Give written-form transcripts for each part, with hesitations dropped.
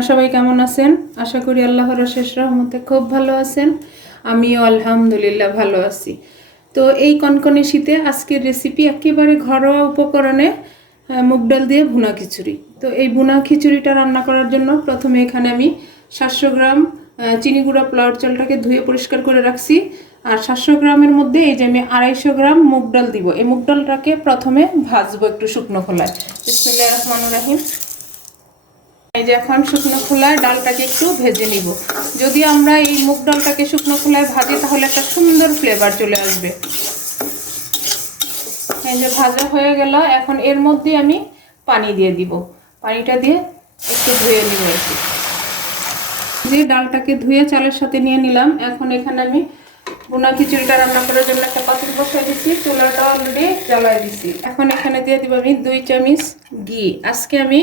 আপনারা সবাই কেমন আছেন? আশা করি আল্লাহর অশেষ রহমতে খুব ভালো আছেন। আমিও আলহামদুলিল্লাহ ভালো আছি। তো এই কনকনে শীতে আজকের রেসিপি একেবারে ঘরোয়া উপকরণে মুগ ডাল দিয়ে ভুনা খিচুড়ি। তো এই ভুনা খিচুড়িটা রান্না করার জন্য প্রথমে এখানে আমি 700 গ্রাম চিনি গুঁড়া পোলাওর চালটাকে ধুয়ে পরিষ্কার করে রাখছি। আর 700 গ্রামের মধ্যে এই যে আমি 250 গ্রাম মুগ ডাল দিব। এই মুগ ডালটাকে প্রথমে ভাজবো একটু শুকনো খোলায়। বিসমিল্লাহির রহমানির রহিম। এই যে এখন শুকনো খোলায় ডালটাকে একটু ভেজে নিব। যদি আমরা এই মুগ ডালটাকে শুকনো খোলায় ভাজি তাহলে একটা সুন্দর ফ্লেভার চলে আসবে। এই যে ভাজা হয়ে গেল, এখন এর মধ্যে আমি পানি দিয়ে দিব। পানিটা দিয়ে একটু ধুয়ে নিব। যে ডালটাকে ধুয়ে চালের সাথে নিয়ে নিলাম। এখন এখানে আমি ভুনা খিচুড়িটা রান্না করার জন্য একটা পাতিল বসাই দিচ্ছি। চুলাটা অলরেডি জ্বালাই দিচ্ছি। এখন এখানে দিয়ে দিব আমি 2 চামচ ঘি। আজকে আমি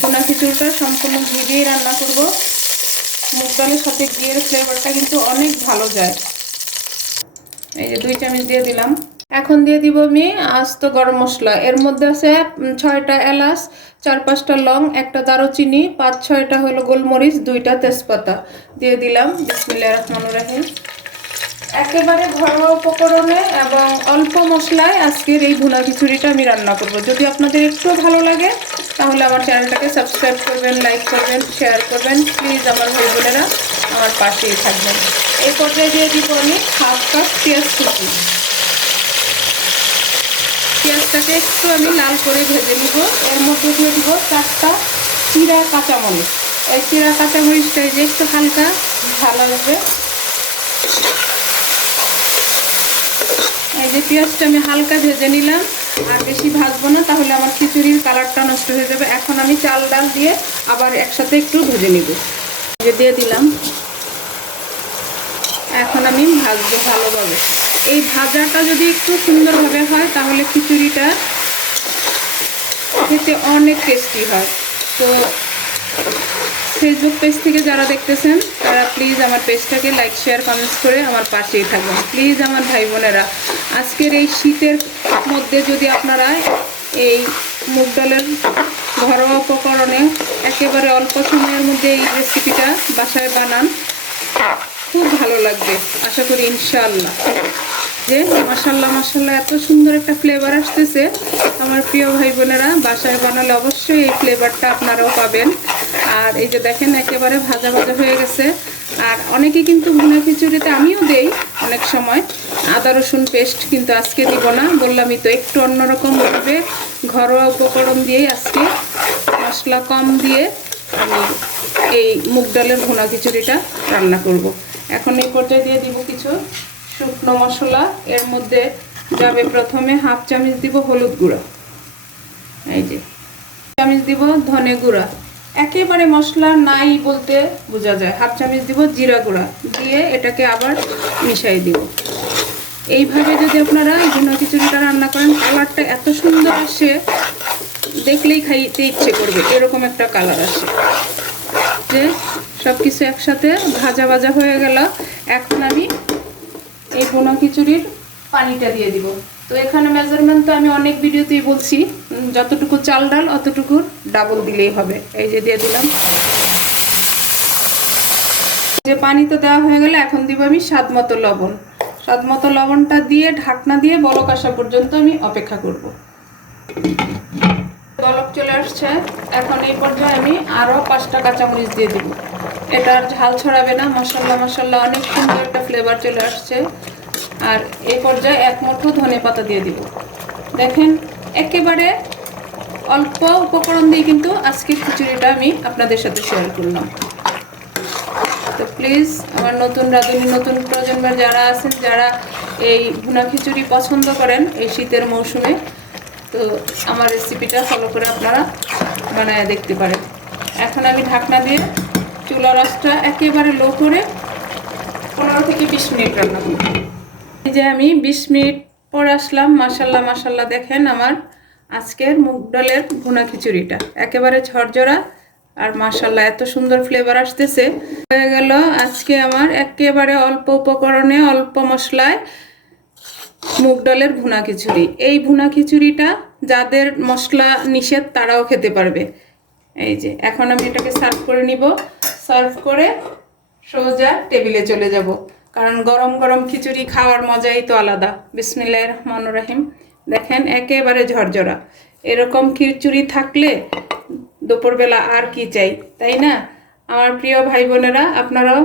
ভুনা খিচুড়িটা সম্পূর্ণ ঘি দিয়ে রান্না করব। মুগ ডালের সাথে ঘিয়ের ফ্লেভারটা কিন্তু অনেক ভালো যায়। এই যে 2 চামচ দিয়ে দিলাম। এখন দিয়ে দিব আমি আস্ত গরম মশলা। এর মধ্যে আছে 6টা এলাচ, 4-5টা লং, একটা দারুচিনি, 5-6টা হলো গোলমরিচ, 2টা তেজপাতা দিয়ে দিলাম। বিসমিল্লাহির রহমানির রহিম। একেবারে ঘরোয়া উপকরণে এবং অল্প মশলায় আজকের এই ভুনা খিচুড়িটা আমি রান্না করব। যদি আপনাদের একটু ভালো লাগে তাহলে আমার চ্যানেলটাকে সাবস্ক্রাইব করবেন, লাইক করবেন, শেয়ার করবেন। প্লিজ আমার ভাই বোনেরা আমার পাশেই থাকবেন। এই পর্যায়ে দিয়ে দিব আমি 1/2 কাপ পেঁয়াজ কুচি। পেঁয়াজটাকে একটু আমি লাল করে ভেজে নিব। এর মধ্যে দিয়ে দিব 4টা চিরা কাঁচামরিচ। এই চিরা কাঁচামরিচটা যে একটু হালকা ঝাল আসবে। এই যে পেঁয়াজটা আমি হালকা ভেজে নিলাম, আর বেশি ভাজবো না, তাহলে আমার খিচুড়ির কালারটা নষ্ট হয়ে যাবে। এখন আমি চাল ডাল দিয়ে আবার একসাথে একটু ভেজে নিব। দিয়ে দিলাম। এখন আমি ভাজবো ভালোভাবে। এই ভাজাটা যদি একটু সুন্দরভাবে হয় তাহলে খিচুড়িটা খেতে অনেক টেস্টি হয়। তো ফেসবুক পেজ থেকে যারা দেখতেছেন তারা প্লিজ আমার পেজটাকে লাইক, শেয়ার, কমেন্টস করে আমার পাশেই থাকবেন। প্লিজ আমার ভাই বোনেরা, আজকের এই শীতের মধ্যে যদি আপনারা এই মুগ ডালের ঘরোয়া উপকরণে একেবারে অল্প সময়ের মধ্যে এই রেসিপিটা বাসায় বানান, খুব ভালো লাগবে আশা করি ইনশাআল্লাহ। যে মাশাআল্লাহ মাশাআল্লাহ এত সুন্দর একটা ফ্লেভার আসতেছে। আমার প্রিয় ভাই বোনেরা, বাসায় বানালে অবশ্যই এই ফ্লেভারটা আপনারাও পাবেন। আর এই যে দেখেন একেবারে ভাজা ভাজা হয়ে গেছে। আর অনেকে কিন্তু ভুনা খিচুড়িতে, আমিও দেই অনেক সময়, আদা রসুন পেস্ট, কিন্তু আজকে দিব না। বললামই তো একটু অন্যরকমভাবে ঘরোয়া উপকরণ দিয়েই আজকে মশলা কম দিয়ে আমি এই মুগ ডালের ভুনা খিচুড়িটা রান্না করব। এখন এই পর্যায়ে দিয়ে দিব কিছু শুকনো মশলা। এর মধ্যে যাবে প্রথমে 1/2 চামচ দিব হলুদ গুঁড়া। এই যে চামচ দিব ধনে গুঁড়া। একেবারে মশলা নাই বলতে বোঝা যায়। 1/2 চামচ দিব জিরা গুঁড়া। দিয়ে এটাকে আবার মিশাই দিব। এইভাবে যদি আপনারা ভুনা খিচুড়িটা রান্না করেন, কালারটা এত সুন্দর আসে, দেখলেই খাইতে ইচ্ছে করবে, এরকম একটা কালার আসে। যে সব কিছু একসাথে ভাজা ভাজা হয়ে গেল। এখন আমি এই ভুনা খিচুড়ির পানিটা দিয়ে দিব। তো এখানে মেজারমেন্ট তো আমি অনেক ভিডিওতেই বলছি, যতটুকু চাল ডাল অতটুকু ডাবল দিলেই হবে। এই যে দিয়ে দিলাম। যে পানি তো দেওয়া হয়ে গেল, এখন দিব আমি স্বাদ মতো লবণ। স্বাদ মতো লবণটা দিয়ে ঢাকনা দিয়ে বলক আসা পর্যন্ত আমি অপেক্ষা করব। বলক চলে আসছে। এখন এই পর্যায়ে আমি আরও 5টা কাঁচামরিচ দিয়ে দিব। এটা আর ঝাল ছড়াবে না। মাশাআল্লাহ মাশাআল্লাহ অনেক সুন্দর একটা ফ্লেভার চলে আসছে। আর এই পর্যায়ে 1 মুঠো ধনে পাতা দিয়ে দিব। দেখেন একেবারে অল্প উপকরণ দিয়ে কিন্তু আজকের খিচুড়িটা আমি আপনাদের সাথে শেয়ার করলাম। তো প্লিজ আমার নতুন রাঁধুনি, নতুন প্রজন্মের যারা আছেন, যারা এই ভুনা খিচুড়ি পছন্দ করেন এই শীতের মৌসুমে, তো আমার রেসিপিটা ফলো করে আপনারা বানায় দেখতে পারেন। এখন আমি ঢাকনা দিয়ে চুলার আঁচটা একেবারে লো করে 15 থেকে 20 মিনিট রান্না করব। এই যে আমি 20 মিনিট পর আসলাম। মাশাআল্লাহ মাশাআল্লাহ দেখেন আমার আজকের মুগ ডালের ভুনা খিচুড়িটা একেবারে ঝরঝরা। আর মাশাআল্লাহ এত সুন্দর ফ্লেভার আসতেছে। হয়ে গেল আজকে আমার একেবারে অল্প উপকরণে অল্প মশলায় মুগ ডালের ভুনা খিচুড়ি। এই ভুনা খিচুড়িটা যাদের মশলা নিষেধ তারাও খেতে পারবে। এই যে এখন আমি এটাকে সার্ভ করে নিব। সার্ভ করে সোজা টেবিলে চলে যাব, কারণ গরম গরম খিচুড়ি খাওয়ার মজাই তো আলাদা। বিসমিল্লাহির রহমানির রহিম। দেখেন একেবারে ঝরঝরা, এরকম খিচুড়ি থাকলে দুপুরবেলা আর কি চাই, তাই না? আমার প্রিয় ভাই বোনেরা, আপনারাও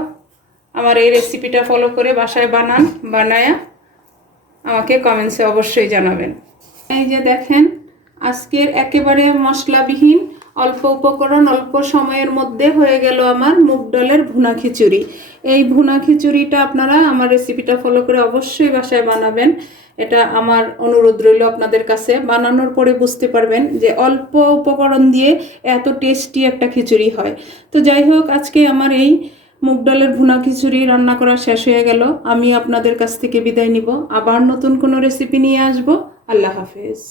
আমার এই রেসিপিটা ফলো করে বাসায় বানায়া আমাকে কমেন্টসে অবশ্যই জানাবেন। এই যে দেখেন আজকের একেবারে মশলাবিহীন অল্প উপকরণ অল্প সময়ের মধ্যে হয়ে গেল আমার মুগ ডালের ভুনা খিচুড়ি। এই ভুনা খিচুড়িটা আপনারা আমার রেসিপিটা ফলো করে অবশ্যই বাসায় বানাবেন। এটা আমার অনুরোধ রইল আপনাদের কাছে। বানানোর পরে বুঝতে পারবেন যে অল্প উপকরণ দিয়ে এত টেস্টি একটা খিচুড়ি হয়। তো যাই হোক, আজকে আমার এই মুগ ডালের ভুনা খিচুড়ি রান্না করা শেষ হয়ে গেল। আমি আপনাদের কাছ থেকে বিদায় নিব, আবার নতুন কোনো রেসিপি নিয়ে আসব। আল্লাহ হাফেজ।